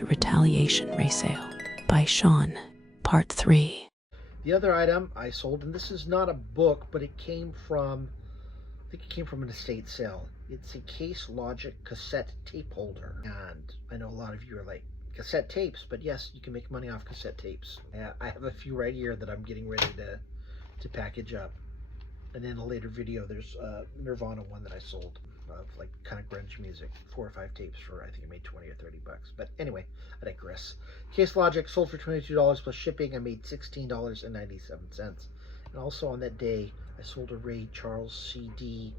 to Retaliation Resale by Sean, Part 3. The other item I sold, and this is not a book, but it came from, I think it came from an estate sale. It's a Case Logic cassette tape holder. And I know a lot of you are like, cassette tapes, but yes, you can make money off cassette tapes. I have a few right here that I'm getting ready to package up. And in a later video, there's a Nirvana one that I sold of like kind of grunge music, 4 or 5 tapes for, I think I made 20 or 30 bucks. But anyway, I digress. Case Logic sold for $22 plus shipping. I made $16.97. And also on that day, I sold a Ray Charles CD.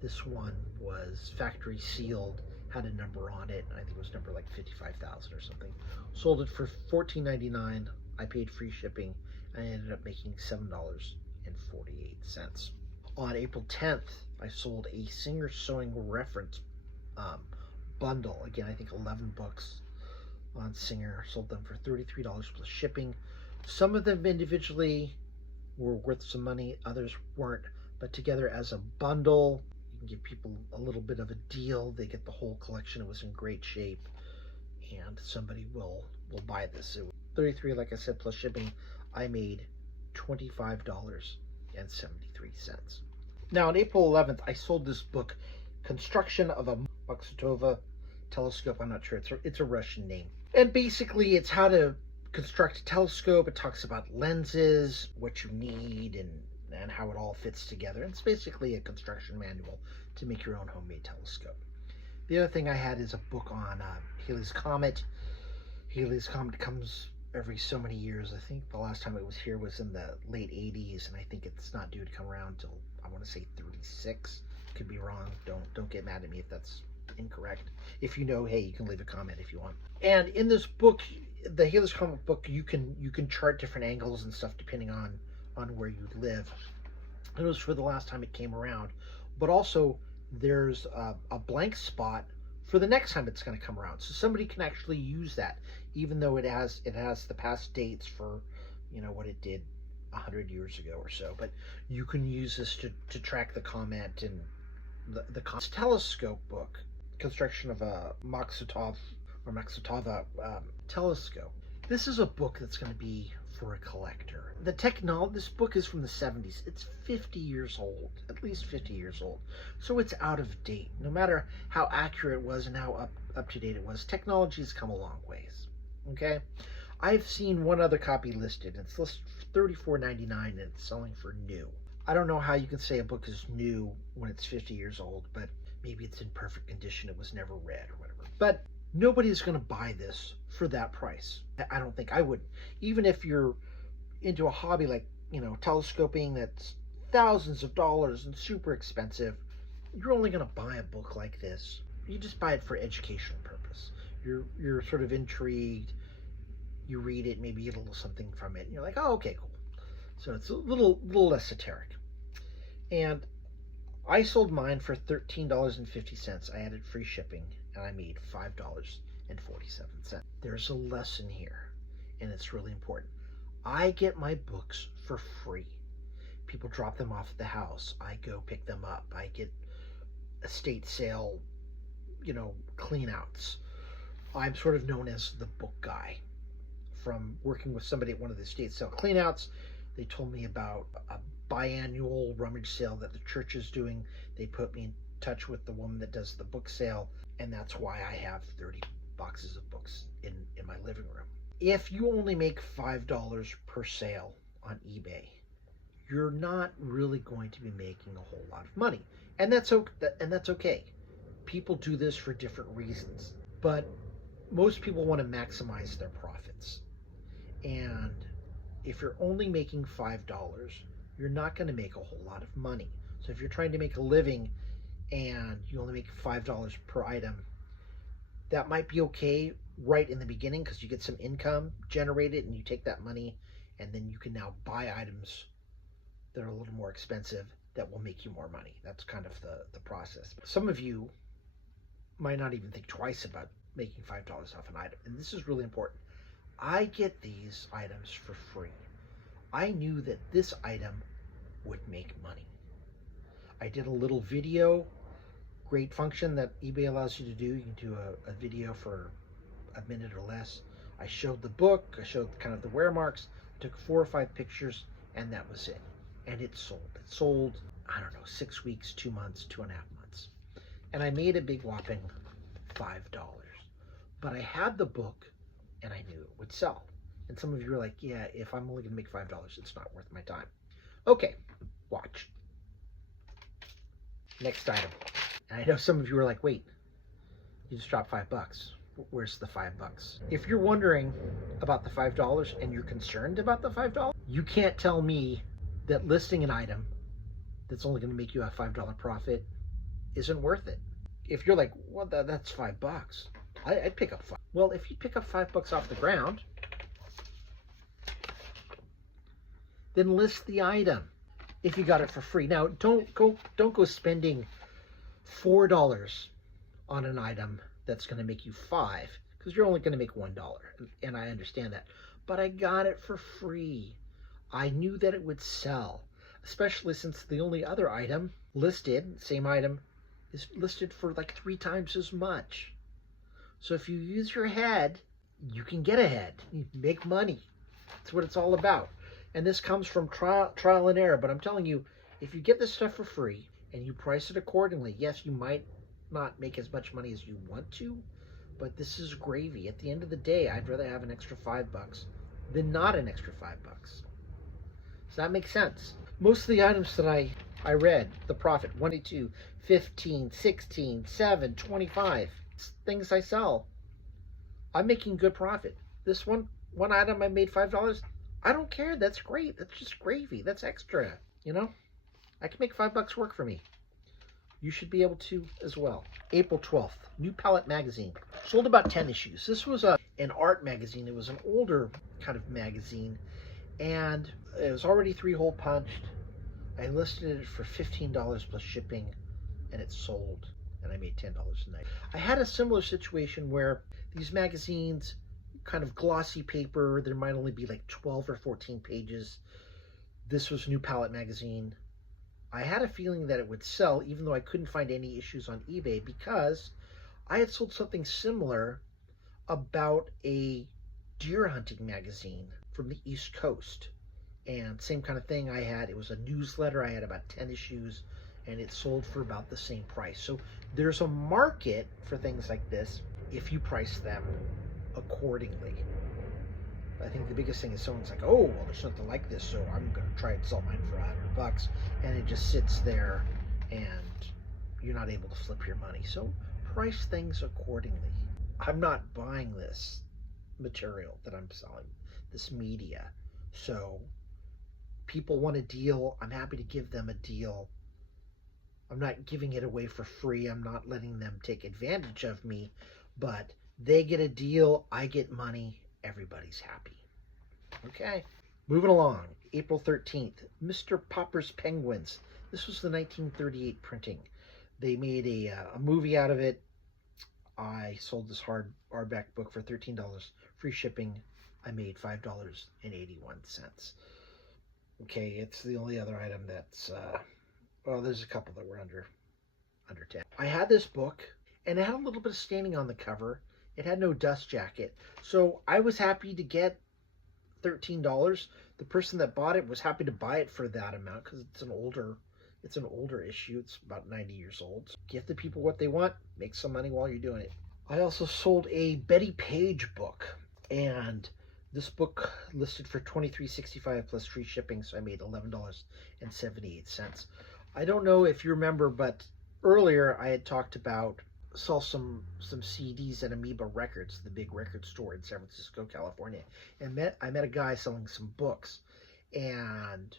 This one was factory sealed, had a number on it. I think it was number like 55,000 or something. Sold it for $14.99. I paid free shipping. I ended up making $7.48. On April 10th, I sold a Singer Sewing reference bundle. Again, I think 11 books on Singer. Sold them for $33 plus shipping. Some of them individually were worth some money, others weren't, but together as a bundle, you can give people a little bit of a deal. They get the whole collection. It was in great shape, and somebody will buy this. It was $33, like I said, plus shipping. I made $25.73. Now, on April 11th, I sold this book, Construction of a Maksutova Telescope. I'm not sure. It's a Russian name. And basically, it's how to construct a telescope. It talks about lenses, what you need, and how it all fits together. And it's basically a construction manual to make your own homemade telescope. The other thing I had is a book on Halley's Comet. Halley's Comet comes every so many years. I think the last time it was here was in the late 80s, and I think it's not due to come around till, I want to say, 36. Could be wrong. Don't get mad at me if that's incorrect. If you know, hey, you can leave a comment if you want. And in this book, the Halley's Comet book, you can chart different angles and stuff depending on where you live. It was for the last time it came around, but also there's a blank spot for the next time it's going to come around, so somebody can actually use that, even though it has the past dates for, you know, what it did 100 years ago or so. But you can use this to track the comet. And the telescope book, Construction of a Maksutova telescope. This is a book that's going to be for a collector. This book is from the 70s. It's 50 years old, at least 50 years old. So it's out of date. No matter how accurate it was and how up to date it was, technology's come a long ways. Okay? I've seen one other copy listed. It's listed for $34.99 and it's selling for new. I don't know how you can say a book is new when it's 50 years old, but maybe it's in perfect condition. It was never read or whatever. But nobody's going to buy this for that price. I don't think I would. Even if you're into a hobby like, you know, telescoping that's thousands of dollars and super expensive, you're only going to buy a book like this. You just buy it for educational purpose. You're sort of intrigued. You read it, maybe get a little something from it, and you're like, oh, okay, cool. So it's a little esoteric. And I sold mine for $13.50. I added free shipping, and I made $5.47. There's a lesson here, and it's really important. I get my books for free. People drop them off at the house. I go pick them up. I get estate sale, you know, clean outs. I'm sort of known as the book guy. From working with somebody at one of the estate sale clean outs, they told me about a biannual rummage sale that the church is doing. They put me in touch with the woman that does the book sale, and that's why I have 30 boxes of books in my living room. If you only make $5 per sale on eBay, you're not really going to be making a whole lot of money, and that's okay. People do this for different reasons, but most people want to maximize their profits. And if you're only making $5, you're not going to make a whole lot of money. So if you're trying to make a living and you only make $5 per item, that might be okay right in the beginning because you get some income generated and you take that money and then you can now buy items that are a little more expensive that will make you more money. That's kind of the process. Some of you might not even think twice about making $5 off an item, and this is really important. I get these items for free. I knew that this item would make money. I did a little video, great function that eBay allows you to do. You can do a video for a minute or less. I showed the book, I showed kind of the wear marks, took 4 or 5 pictures, and that was it. And it sold. It sold, I don't know, 6 weeks, 2 months, 2.5 months. And I made a big whopping $5. But I had the book, and I knew it would sell. And some of you are like, yeah, if I'm only going to make $5, it's not worth my time. Okay, watch. Next item. And I know some of you are like, wait, you just dropped $5. Where's the $5? If you're wondering about the $5 and you're concerned about the $5, you can't tell me that listing an item that's only going to make you a $5 profit isn't worth it. If you're like, well, that's $5. I'd pick up 5. Well, if you pick up $5 off the ground, then list the item if you got it for free. Now, don't go spending $4 on an item that's going to make you $5, because you're only going to make $1, and I understand that. But I got it for free. I knew that it would sell, especially since the only other item listed, same item, is listed for like 3 times as much. So if you use your head, you can get ahead. You make money. That's what it's all about. And this comes from trial and error. But I'm telling you, if you get this stuff for free and you price it accordingly, yes, you might not make as much money as you want to, but this is gravy. At the end of the day, I'd rather have an extra $5 than not an extra $5. Does that make sense? Most of the items that I read, the profit, 22, 15, 16, 7, 25, things I sell, I'm making good profit. This one item I made $5. I don't care. That's great. That's just gravy. That's extra. You know, I can make $5 work for me. You should be able to as well. April 12th, New Palette Magazine. Sold about 10 issues. This was an art magazine. It was an older kind of magazine, and it was already 3-hole punched. I listed it for $15 plus shipping, and it sold, and I made $10 a night. I had a similar situation where these magazines, kind of glossy paper, there might only be like 12 or 14 pages. This was New Palette Magazine. I had a feeling that it would sell, even though I couldn't find any issues on eBay, because I had sold something similar about a deer hunting magazine from the East Coast. And same kind of thing I had. It was a newsletter. I had about 10 issues, and it sold for about the same price. So there's a market for things like this if you price them accordingly. I think the biggest thing is someone's like, oh, well, there's something like this, so I'm going to try and sell mine for $100, and it just sits there, and you're not able to flip your money. So price things accordingly. I'm not buying this material that I'm selling, this media. So people want a deal. I'm happy to give them a deal. I'm not giving it away for free. I'm not letting them take advantage of me, but they get a deal, I get money, everybody's happy. Okay, moving along. April 13th, Mr. Popper's Penguins. This was the 1938 printing. They made a movie out of it. I sold this hardback book for $13, free shipping. I made $5.81. Okay, it's the only other item that's, well, there's a couple that were under 10. I had this book, and it had a little bit of staining on the cover. It had no dust jacket. So I was happy to get $13. The person that bought it was happy to buy it for that amount because it's an older issue. It's about 90 years old. So give the people what they want. Make some money while you're doing it. I also sold a Betty Page book, and this book listed for $23.65 plus free shipping, so I made $11.78. I don't know if you remember, but earlier I had talked about saw some CDs at Amoeba Records, the big record store in San Francisco, California, and I met a guy selling some books, and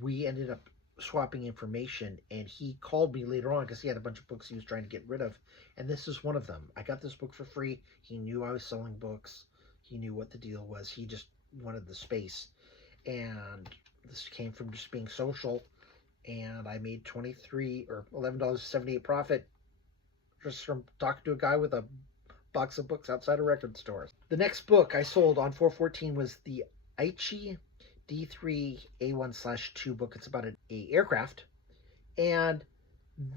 we ended up swapping information, and he called me later on because he had a bunch of books he was trying to get rid of, and this is one of them. I got this book for free. He knew I was selling books. He knew what the deal was. He just wanted the space, and this came from just being social, and I made $11.78 profit just from talking to a guy with a box of books outside a record store. The next book I sold on 4/14 was the Aichi D3A1/2 book. It's about an aircraft. And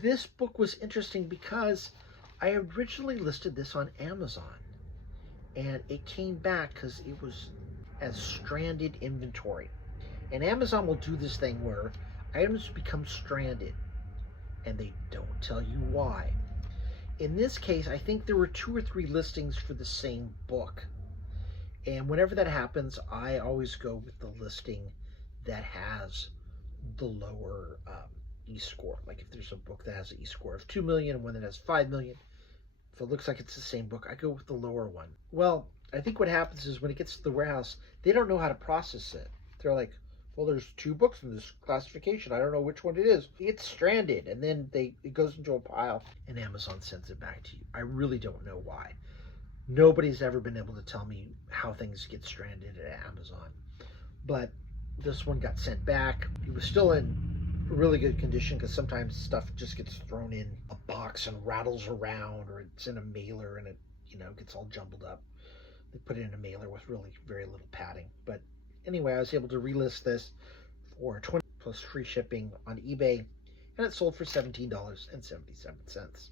this book was interesting because I originally listed this on Amazon. and it came back because it was as stranded inventory. And Amazon will do this thing where items become stranded and they don't tell you why. In this case, I think there were 2 or 3 listings for the same book. And whenever that happens, I always go with the listing that has the lower e-score. Like if there's a book that has an e-score of 2 million and one that has 5 million, if it looks like it's the same book, I go with the lower one. Well, I think what happens is when it gets to the warehouse, they don't know how to process it. They're like, well, there's 2 books in this classification. I don't know which one it is. It's stranded, and then it goes into a pile, and Amazon sends it back to you. I really don't know why. Nobody's ever been able to tell me how things get stranded at Amazon. But this one got sent back. It was still in really good condition because sometimes stuff just gets thrown in a box and rattles around, or it's in a mailer and it gets all jumbled up. They put it in a mailer with really very little padding. But anyway, I was able to relist this for $20 plus free shipping on eBay, and it sold for $17.77.